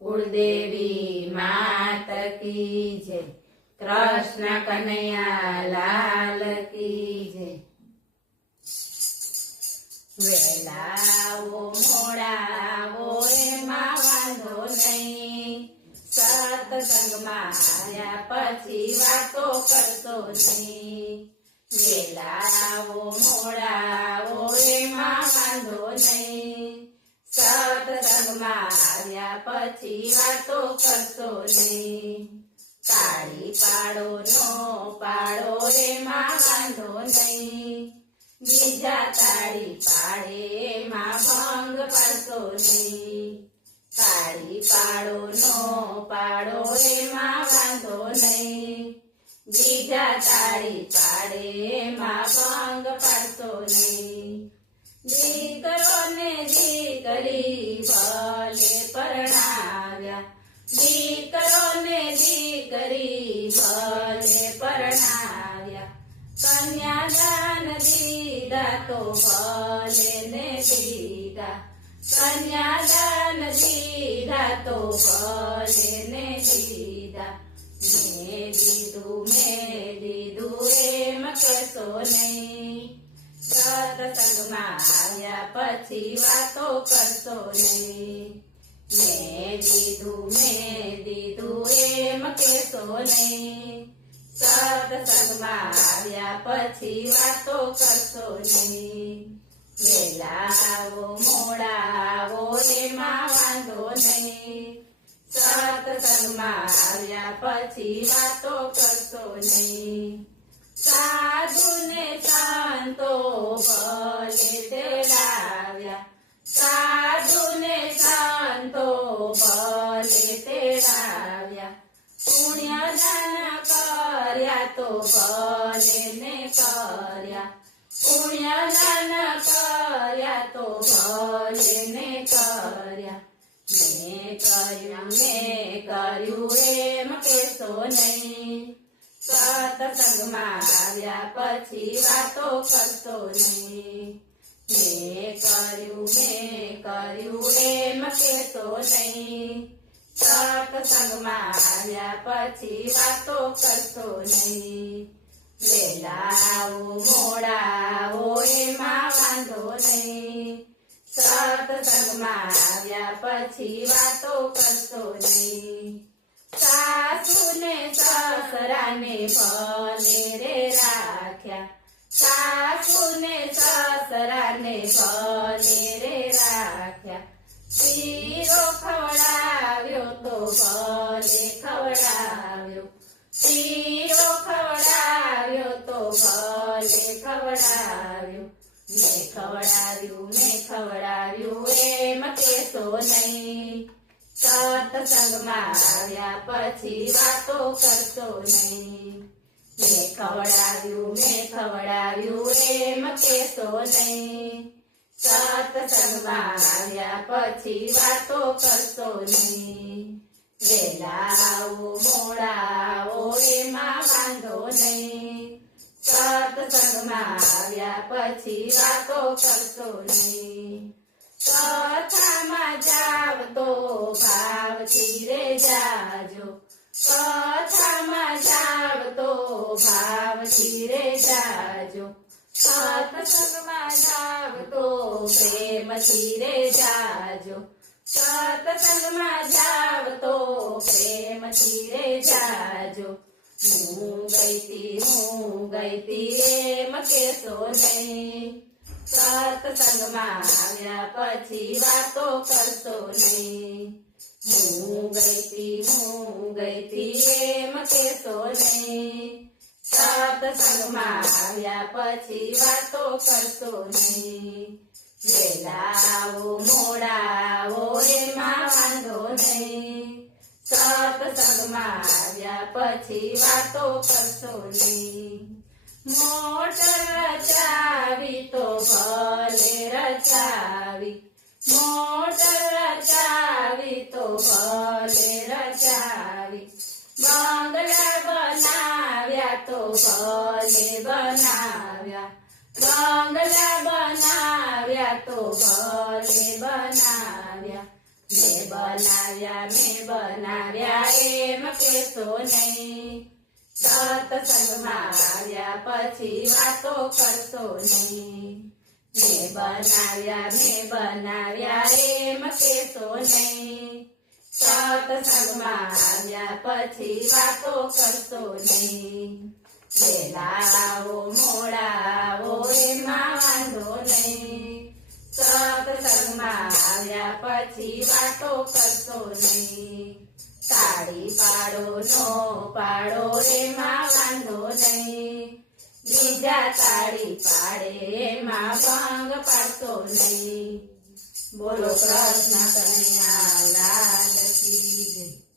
कुलदेवी मात की जय। कृष्ण कन्हैया लाल की जय। वेलाओ मोड़ाओ एमां वांधो नहीं, सत्संगमां आव्या पछी वातो करशो नहीं। वेलाओ मोड़ाओ एमां वांधो नहीं, सत्संगमां आव्या पछी वातो करशो नहीं। ताળી પાડો નો પાડો એમાં વાંધો નહીં, બીજા તાળી પાડે એમાં ભંગ પાડશો નહીં। તાળી પાડો નો પાડો એમાં વાંધો નહીં, બીજા તાળી પાડે એમાં ભંગ પાડશો નહીં। દીકરો ને દીકરી ભલે પરણાવ્યા, દીકરો ને દીકરી ભલે પરણાવ્યા, કન્યાદાન દીધા તો ભલે ને દીધા, કન્યાદાન દીધા તો ભલે ને દીધા। મેં દીધું એમ કહેશો નહીં, સત્સંગમાં આવ્યા પછી વાતો કરશો નહીં। મેં દીધું એમ કહેશો નહીં, સત્સંગમાં આવ્યા પછી વાતો કરશો નહીં। વેલાઓ મોડાઓ એમાં વાંધો નહીં, સત્સંગમાં આવ્યા પછી વાતો કરશો નહીં। સાધુ ને સંતો ભલે તેડાવ્યા, સાધુ ને સંતો ભલે તેડાવ્યા, પુણ્યદાન કર્યા તો ભલે ને કર્યા, પુણ્યદાન કર્યા તો ભલે ને કર્યા। મેં કર્યું એમ કહેશો નહીં, સત્સંગમાં આવ્યા પછી વાતો કરશો નહીં। મેં કર્યું એમ કહેશો નહીં, સત્સંગમાં આવ્યા પછી વાતો કરશો નહીં। વેલાઓ મોડાઓ એમાં વાંધો નહીં, સત્સંગમાં આવ્યા પછી વાતો કરશો નહીં। સાસુ ને સસરાને ભલે રે રાખ્યા, સાસુ ને સસરાને ભલે રે રાખ્યા, શીરો ખવડાવ્યો તો ભલે ખવડાવ્યો, શીરો ખવડાવ્યો તો ભલે ખવડાવ્યો। મેં ખવડાવ્યું એમ કહેશો નહીં, સત્સંગમાં આવ્યા પછી વાતો કરશો નહીં। મેં ખવડાવ્યું એમ કહેશો નહીં, સત્સંગમાં આવ્યા પછી વાતો કરશો નહીં। વેલાઓ મોડાઓ એમાં વાંધો નહીં, સત્સંગમાં આવ્યા પછી વાતો કરશો નહીં। કથામાં જાવ તો ભાવથી રે જાજો, કથામાં જાવ તો ભાવથી રે જાજો, સત્સંગમાં જાવ તો પ્રેમથી રે જાજો, સત્સંગમાં જાવ તો પ્રેમથી રે જાજો। હું ગઈતી એમ કહેશો નહીં, સત્સંગમાં આવ્યા પછી વાતો કરશો નહીં। હું ગઈતી એમ કહેશો નહીં, સત્સંગમાં આવ્યા પછી વાતો કરશો નહીં। વેલાઓ મોડાઓ એમાં વાંધો નહીં, સત્સંગમાં આવ્યા પછી વાતો કરશો નહીં। મોટર રચાવી તો ભલે રચાવી, મોટર રચાવી તો ભલે રચાવી, બંગલા બનાવ્યા તો ભલે બનાવ્યા, બંગલા બનાવ્યા તો ભલે બનાવ્યા। મેં બનાવ્યા એમ કેશો નહીં. સત્સંગમાં આવ્યા પછી વાતો કરશો નહીં. મેં બનાવ્યા એમ કેશો નહીં. સત્સંગમાં આવ્યા પછી વાતો કરશો નહીં. વહેલા આવો મોડા આવો એમાં વાંધો નહીં. સત્સંગમાં આવ્યા પછી વાતો કરશો નહીં. તાળી પાડો નો પાડો એમાં વાંધો નહીં. બીજા તાળી પાડે એમાં ભંગ પાડશો નહીં. બોલો કૃષ્ણ કનૈયા લાલ કી જય.